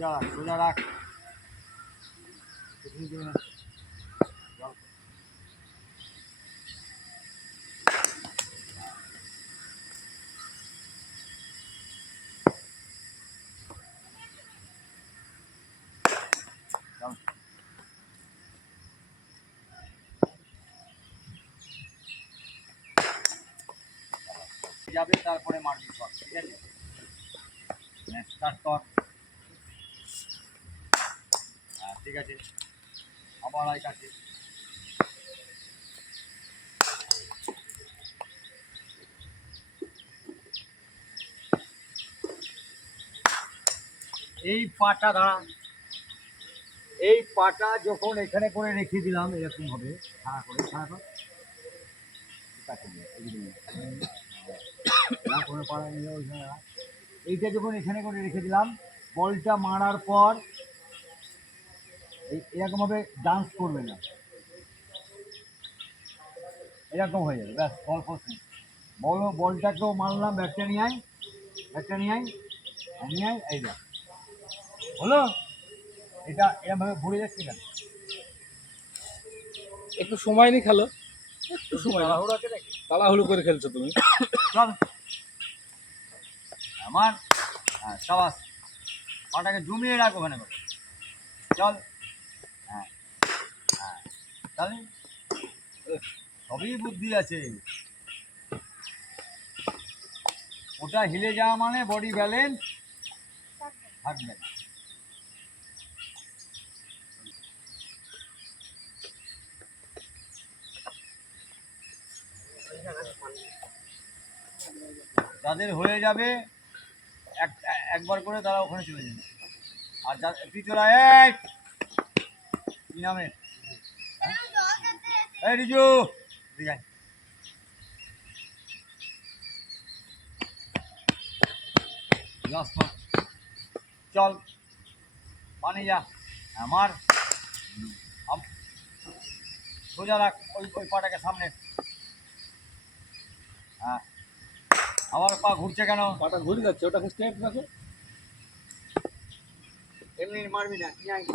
সোজা রাখ যাবে তারপরে মারবি সব, ঠিক আছে? স্টার্ট কর। হ্যাঁ ঠিক আছে, আবার আয় কাছে। এই পাটা দাঁড়া, এই পাটা যখন এখানে করে রেখে দিলাম এরকম হবে, ছাড়া করে ছাড়া কর, এইটা যখন এখানে করে রেখে দিলাম, বলটা মারার পর এরকমভাবে ডান্স করবে না, এরকম হয়ে যাবে, ব্যাস অল্প বলো। বলটাকেও মারলাম, ব্যাগটা নিয়ে আয়, ব্যাগটা নিয়ে আয়, নিয়ে আয়, এই দেখ হলো। এটা এরকমভাবে ঘুরে যাচ্ছে কেন? একটু সময় নিয়ে খেলো, একটু সময় তাড়াহুড়ো আছে নাকি? তাড়াহুড়ো করে খেলছো তুমি। চল আমার, হ্যাঁ সাবাস, পাটাকে জমিয়ে রাখ ওখানে করে, চল। হ্যাঁ হ্যাঁ, তাহলে সবই বুদ্ধি আছে। ওটা হিলে যাওয়া মানে বডি ব্যালেন্স থাকবে না। যাদের হয়ে যাবে একবার করে তারা ওখানে চলে যাবে। আর যা পিছলা, এই কি নামে, এই রিজু, ঠিক আছে চল পানি যা আমার, সোজা রাখ ওই ওই পাটাকে সামনে। হ্যাঁ আবার পা ঘুরছে কেন? পাটা ঘুরে যাচ্ছে, ওটাকে স্টেপ রাখো। এমনি মারবি না, নিয়ে আয়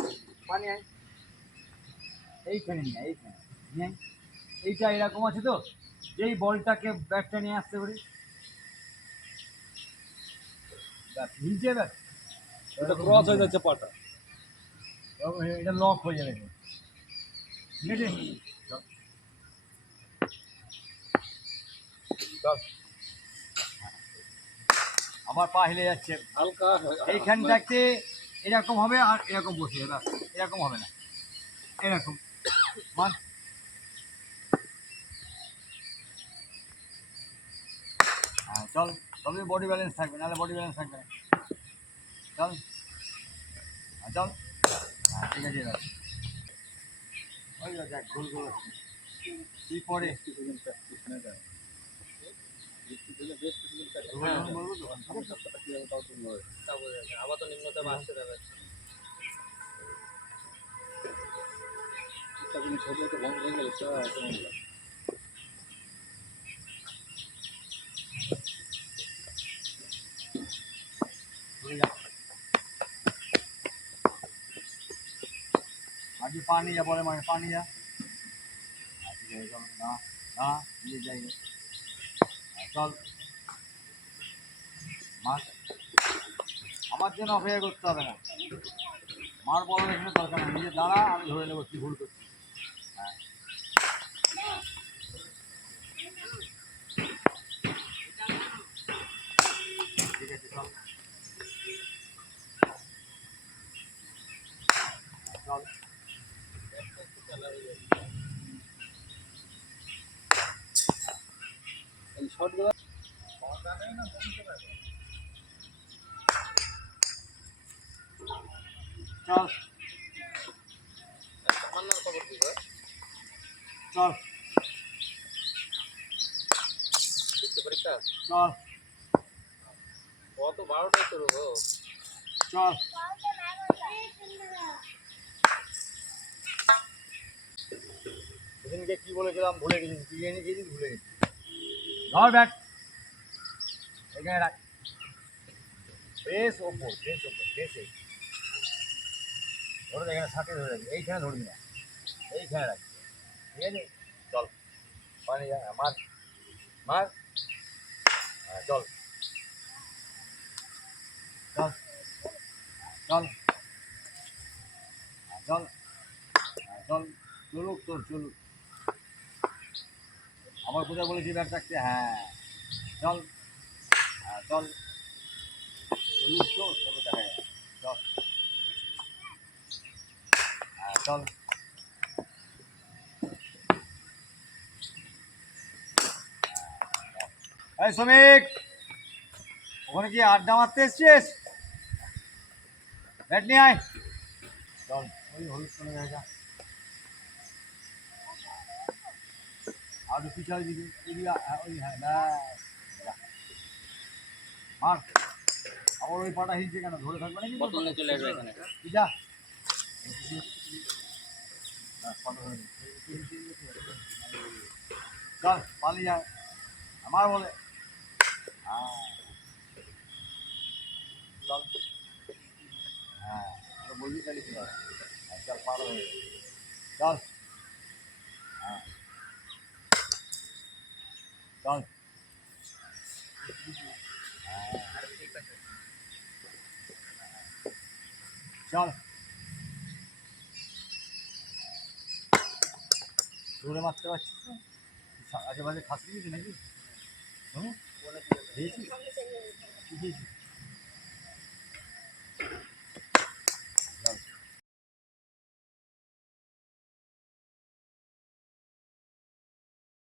পানি আয়, এইখানে নিয়ে আয়, এইখানে নিয়ে আয়। এইটা এরকম আছে তো, যেই বলটাকে ব্যাটটা নিয়ে আসতে পারি, ব্যাস নিচে, ব্যাস ওটা ক্রস হয়ে যাচ্ছে পাটা। এটা লক হয়ে যাবে, ঠিক আছে? চল, আমার পা হিলে যাচ্ছে হালকা এইখানটাতে, এরকম হবে আর এরকম বসে যাবে, এরকম হবে না, এরকম মান। হ্যাঁ চল, তবে বডি ব্যালেন্স থাকবে, নাহলে বডি ব্যালেন্স থাকবে না। চল চল, হ্যাঁ ঠিক আছে, এবার ওই দেখ গোল গোল হচ্ছে, তুই পরে আবার তো নিম্নচাপ আসছে দেবে। বন্ধ হয়ে গেল। আগে पानी जा बोले मारे पानी जा, ठीक है चल ना ना ये जाएंगे, चल মার, আমার জন্য অপেক্ষা করতে হবে না, মার বড় এখানে দরকার নেই, নিজে দাঁড়া, আমি ধরে নেবো কি ভুল করছি। হ্যাঁ ঠিক আছে চল চল, এই শটগুলো চল সামান্যর খবর কি ভাই? চল পরীক্ষা চল কত 12টায় শুরু গো। চল, সেদিনকে কি বলেছিলাম ভুলে গেছি, বিরিয়ানি খেয়েছিস ভুলে গেছি। ধর ব্যাগ এখানে রাখ, বেশ ওপর বেশ, ধরে দে, এখানে থাকে ধরে রাখবি, এইখানে ধরবি না, এইখানে রাখবি, ঠিক আছে? চল পানি যা, মার মার, হ্যাঁ চল চল চল, হ্যাঁ চল, হ্যাঁ চল, চলুক তোর চলুক। আমার কোথায় বলেছি ব্যাগ রাখতে? হ্যাঁ চল, হ্যাঁ চল, চলুক তো, তবে দেখা যাবে। চল, হ্যাঁ চল, এই শ্রমিক, ওখানে কি আড্ডা মারতে এসছিস? ব্যাট নিয়ে আয়, চল ওই হলুদ কোনো জায়গা, আর একটু পিছাও দিবি, এদিকে ওই হ্যাঁ ব্যাস, মার। আবার ওই পাটা হিলছে কেন, ধরে থাকবে নাকি? বোতল নিয়ে চলে আসবে এখানে। তুই যা, পাটা ধরে নে। চল পালিয়ে যায়, আমার বলে, হ্যাঁ চল, হ্যাঁ তোরা বলবি তাহলে কি হবে? হ্যাঁ, চল পার হয়ে যাবে। চল, হ্যাঁ চল, হ্যাঁ চল, দৌড়ে মারতে পারছিস না? আশেপাশে খাসি কিছু নাকি? হুম, খেয়েছিস? কি খেয়েছিস?